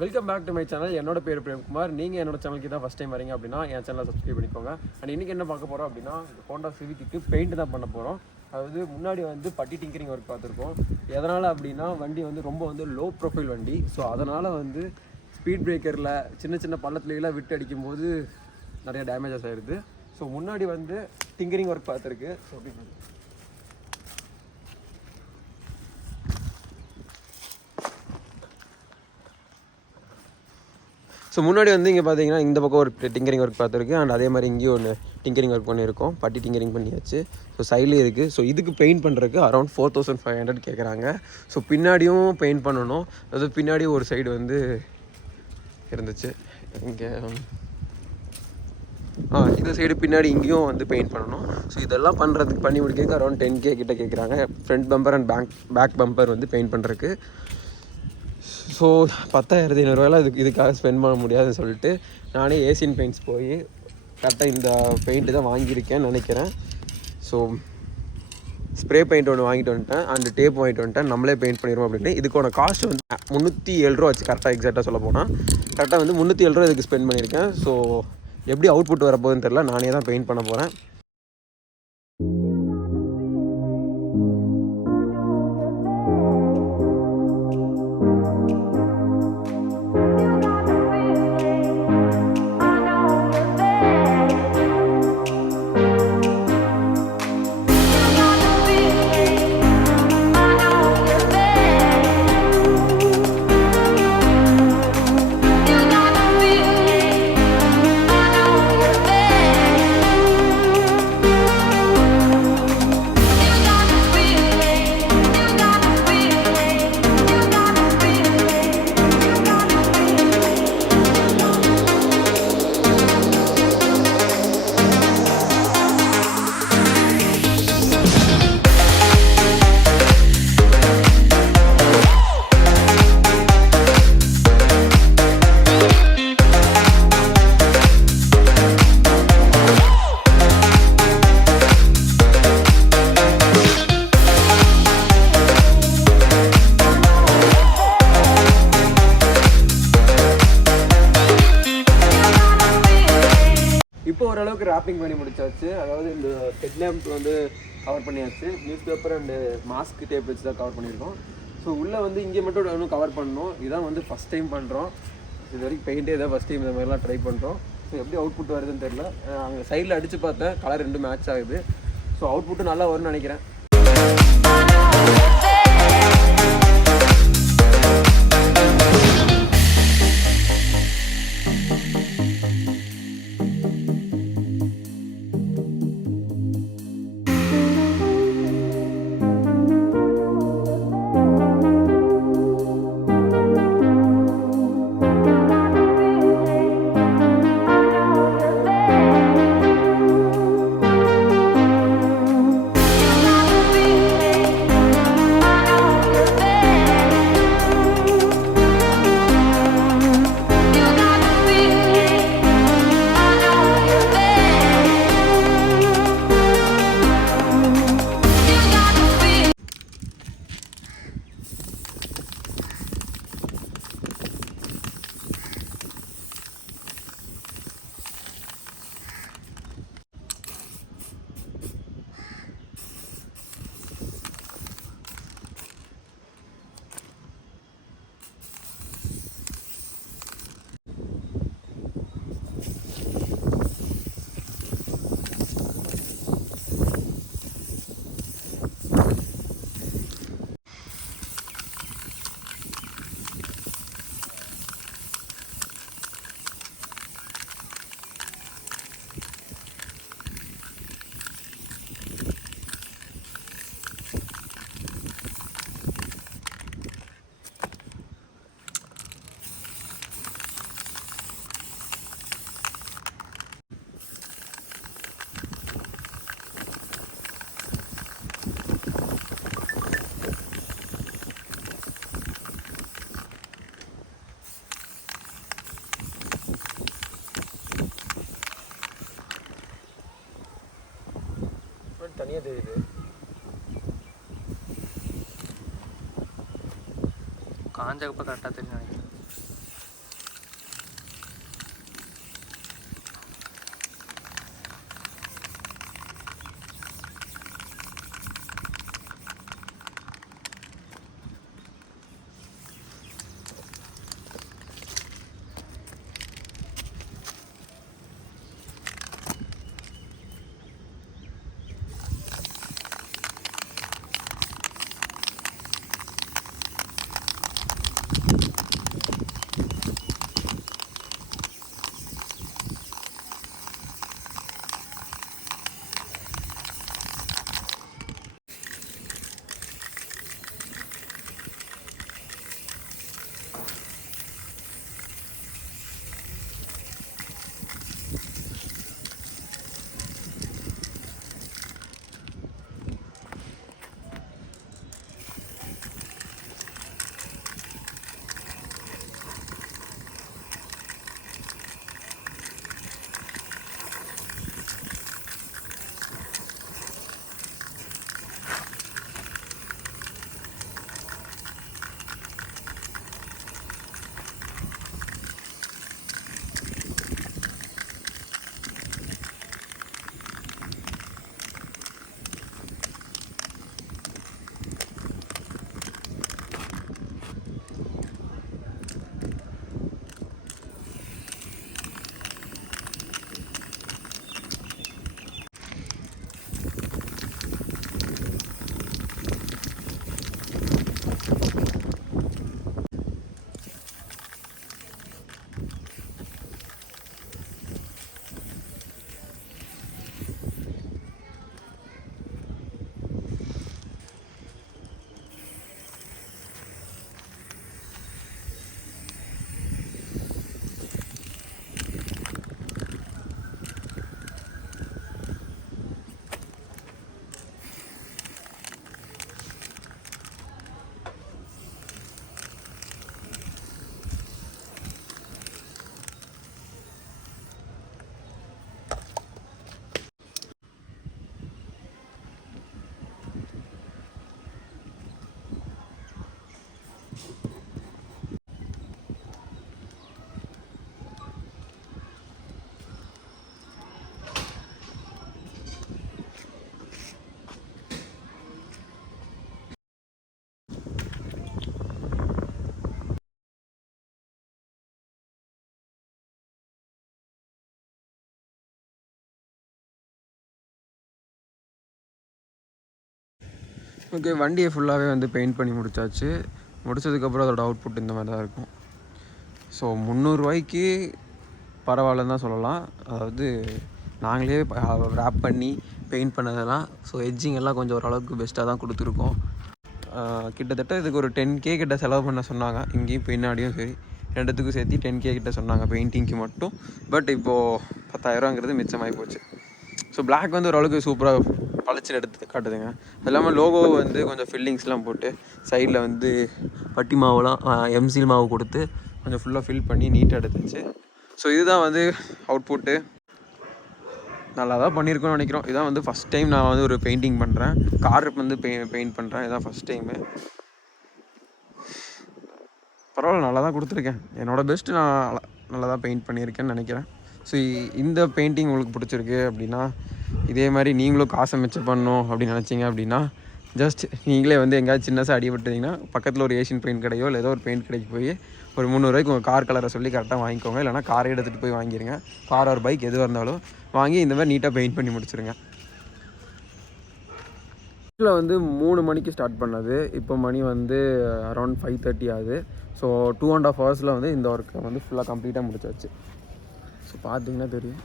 Welcome back to my channel. என்னோட பேர் பிரேம்குமார். நீங்கள் என்னோட சேனலுக்கு தான் ஃபஸ்ட் டைம் வரீங்க அப்படின்னா என் சேனலை சப்ஸ்கிரைப் பண்ணிக்கோங்க. அண்ட் இன்றைக்கி என்ன பார்க்க போகிறோம் அப்படின்னா ஹோண்டா சிவிக்கு பெயிண்ட் தான் பண்ண போகிறோம். அதாவது முன்னாடி பட்டி டிங்கரிங் ஒர்க் பார்த்துருக்கோம். எதனால் அப்படின்னா வண்டி ரொம்ப லோ ப்ரொஃபைல் வண்டி. ஸோ அதனால் ஸ்பீட் பிரேக்கரில் சின்ன சின்ன பள்ளத்துலாம் விட்டு அடிக்கும்போது நிறைய டேமேஜஸ் ஆகிடுது. ஸோ முன்னாடி டிங்கரிங் ஒர்க் பார்த்துருக்கு. ஸோ முன்னாடி இங்கே பார்த்தீங்கன்னா இந்த பக்கம் ஒரு டிங்கரிங் ஒர்க் பார்த்துருக்கு. அண்ட் அதே மாதிரி இங்கேயும் ஒன்று டிங்கரிங் ஒர்க் பண்ணியிருக்கோம். பட்டி டிங்கரிங் பண்ணியாச்சு. ஸோ சைட்லேயே இருக்குது. ஸோ இதுக்கு பெயிண்ட் பண்ணுறதுக்கு அரௌண்ட் 4500 கேட்குறாங்க. ஸோ பின்னாடியும் பெயிண்ட் பண்ணணும். அதாவது பின்னாடி ஒரு சைடு இருந்துச்சு. இங்கே இந்த சைடு பின்னாடி இங்கேயும் பெயிண்ட் பண்ணணும். ஸோ இதெல்லாம் பண்ணுறதுக்கு பண்ணி முடிக்கிறதுக்கு அரௌண்ட் 10K கிட்ட கேட்குறாங்க. Front bumper and back bumper paint பண்ணுறதுக்கு. ஸோ 10,500 இதுக்காக ஸ்பெண்ட் பண்ண முடியாதுன்னு சொல்லிட்டு நானே ஏசியன் பெயிண்ட்ஸ் போய் கரெக்டாக இந்த பெயிண்ட்டு தான் வாங்கியிருக்கேன்னு நினைக்கிறேன். ஸோ ஸ்ப்ரே பெயிண்ட் ஒன்று வாங்கிட்டு வந்துட்டேன். அண்ட் டேப் வாங்கிட்டு வந்துட்டேன். நம்மளே பெயிண்ட் பண்ணிடுவோம் அப்படின்னு. இதுக்கான காஸ்ட் 307 ரூபா வச்சு கரெக்டாக எக்ஸாக்டாக சொல்ல போனால் கரெக்டாக 307 ரூபா இதுக்கு ஸ்பெண்ட் பண்ணியிருக்கேன். ஸோ எப்படி அவுட்புட் வரப்போகுதுன்னு தெரியல. நானே தான் பெயிண்ட் பண்ண போகிறேன். இப்போ ஓரளவுக்கு ராப்பிங் பண்ணி முடிச்சாச்சு. அதாவது இந்த ஹெட்லேம்ப் கவர் பண்ணியாச்சு. News paper and mask tape வச்சு தான் கவர் பண்ணியிருக்கோம். ஸோ உள்ளே இங்கே மட்டும் இன்னும் கவர் பண்ணணும். இதான் ஃபஸ்ட் டைம் பண்ணுறோம். இது வரைக்கும் பெயிண்டே தான் ஃபஸ்ட் டைம் இந்த மாதிரிலாம் ட்ரை பண்ணுறோம். ஸோ எப்படி அவுட்புட் வருதுன்னு தெரியல. அங்கே சைடில் அடித்து பார்த்தேன், கலர் 2 மேட்ச் ஆகுது. ஸோ அவுட்புட்டு நல்லா வரும்னு நினைக்கிறேன். தனியாக தெரியுது. காஞ்சப்போ கரெக்டாக தெரியும் நினைக்கிறேன். ஓகே, வண்டியை ஃபுல்லாகவே வந்து பெயிண்ட் பண்ணி முடிச்சாச்சு. முடிச்சதுக்கப்புறம் அதோட அவுட்புட் இந்த மாதிரி தான் இருக்கும். ஸோ 300 பரவாயில்லன்னு தான் சொல்லலாம். அதாவது நாங்களே ரேப் பண்ணி பெயிண்ட் பண்ணதெல்லாம். ஸோ எட்ஜிங் எல்லாம் கொஞ்சம் ஓரளவுக்கு பெஸ்ட்டாக தான் கொடுத்துருக்கோம். கிட்டத்தட்ட இதுக்கு ஒரு 10K கிட்ட செலவு பண்ண சொன்னாங்க. இங்கேயும் பின்னாடியும் சரி, ரெண்டுத்துக்கும் சேர்த்து 10K கிட்ட சொன்னாங்க பெயிண்டிங்க்கு மட்டும். பட் இப்போது 10,000ங்கிறது மிச்சமாகி போச்சு. ஸோ பிளாக் வந்து ஓரளவுக்கு சூப்பராக பளிச்சுன்னு எடுத்து காட்டுதுங்க. அது இல்லாமல் லோகோ வந்து கொஞ்சம் ஃபில்லிங்ஸ்லாம் போட்டு சைடில் வந்து பட்டி மாவுலாம் எம்சில் மாவு கொடுத்து கொஞ்சம் ஃபுல்லாக ஃபில் பண்ணி நீட்டாக எடுத்துச்சு. ஸோ இதுதான் வந்து அவுட்புட்டு. நல்லா தான் பண்ணியிருக்கோன்னு நினைக்கிறோம். இதான் வந்து ஃபஸ்ட் டைம் நான் வந்து ஒரு பெயிண்டிங் பண்ணுறேன். கார் வந்து பெயிண்ட் பண்ணுறேன். இதான் ஃபஸ்ட் டைமு. பரவாயில்ல, நல்லா தான் கொடுத்துருக்கேன். என்னோடய பெஸ்ட்டு நான் நல்லா தான் பெயிண்ட் பண்ணியிருக்கேன்னு நினைக்கிறேன். ஸோ இந்த பெயிண்டிங் உங்களுக்கு பிடிச்சிருக்கு அப்படின்னா, இதே மாதிரி நீங்களும் காசை மிச்சம் பண்ணணும் அப்படின்னு நினச்சிங்க அப்படின்னா, ஜஸ்ட் நீங்களே வந்து எங்கேயாவது சின்னசாக அடிபட்டுட்டிங்கன்னா பக்கத்தில் ஒரு ஏஷியன் பெயிண்ட் கடையோ இல்லை ஏதோ ஒரு பெயிண்ட் கடைக்கு போய் ஒரு 300 உங்கள் கார் கலரை சொல்லி கரெக்டாக வாங்கிக்கோங்க. இல்லைனா காரை எடுத்துகிட்டு போய் வாங்கிடுங்க. கார் ஒரு பைக் எதுவாக இருந்தாலும் வாங்கி இந்த மாதிரி நீட்டாக பெயிண்ட் பண்ணி முடிச்சுருங்க. இதில் வந்து 3 மணிக்கு ஸ்டார்ட் பண்ணது. இப்போ மணி வந்து அரௌண்ட் 5:30 ஆகுது. ஸோ 2.5 ஹவர்ஸில் வந்து இந்த ஒர்க்கை வந்து ஃபுல்லாக கம்ப்ளீட்டாக முடிச்சாச்சு. ஸோ பார்த்தீங்கன்னா தெரியும்.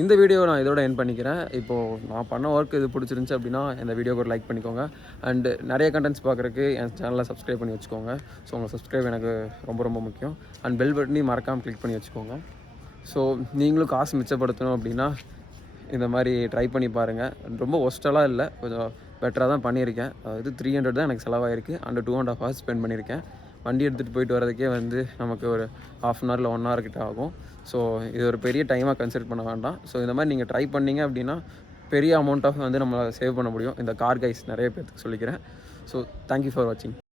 இந்த வீடியோ நான் இதோட எண்ட் பண்ணிக்கிறேன். இப்போது நான் பண்ண ஒர்க் இது பிடிச்சிருந்துச்சி அப்படின்னா இந்த வீடியோக்கு ஒரு லைக் பண்ணிக்கோங்க. அண்டு நிறைய கண்டென்ட்ஸ் பார்க்குறதுக்கு என் சேனலை சப்ஸ்கிரைப் பண்ணி வச்சுக்கோங்க. ஸோ உங்கள் சப்ஸ்கிரைப் எனக்கு ரொம்ப ரொம்ப முக்கியம். அண்ட் பெல் பட்டனையும் மறக்காமல் கிளிக் பண்ணி வச்சுக்கோங்க. ஸோ நீங்களும் காசு மிச்சப்படுத்தணும் அப்படின்னா இந்த மாதிரி ட்ரை பண்ணி பாருங்கள். ரொம்ப ஒஸ்டெல்லாம் இல்லை, கொஞ்சம் பெட்டராக தான் பண்ணியிருக்கேன். அதாவது 300 தான் எனக்கு செலவாயிருக்கு. அண்டு 2.5 ஹவர்ஸ் ஸ்பெண்ட் பண்ணியிருக்கேன். வண்டி எடுத்துகிட்டு போயிட்டு வரதுக்கே வந்து நமக்கு ஒரு 1/2 அன் ஹவர் இல்லை 1 ஹவர் கிட்ட ஆகும். ஸோ இது ஒரு பெரிய டைமாக கன்சிடர் பண்ண வேண்டாம். ஸோ இந்த மாதிரி நீங்கள் ட்ரை பண்ணிங்க அப்படின்னா பெரிய அமௌண்ட் ஆஃப் வந்து நம்ம சேவ் பண்ண முடியும். இந்த கார் கைஸ் நிறைய பேருக்கு சொல்லிக்கிறேன். ஸோ தேங்க்யூ ஃபார் வாட்சிங்.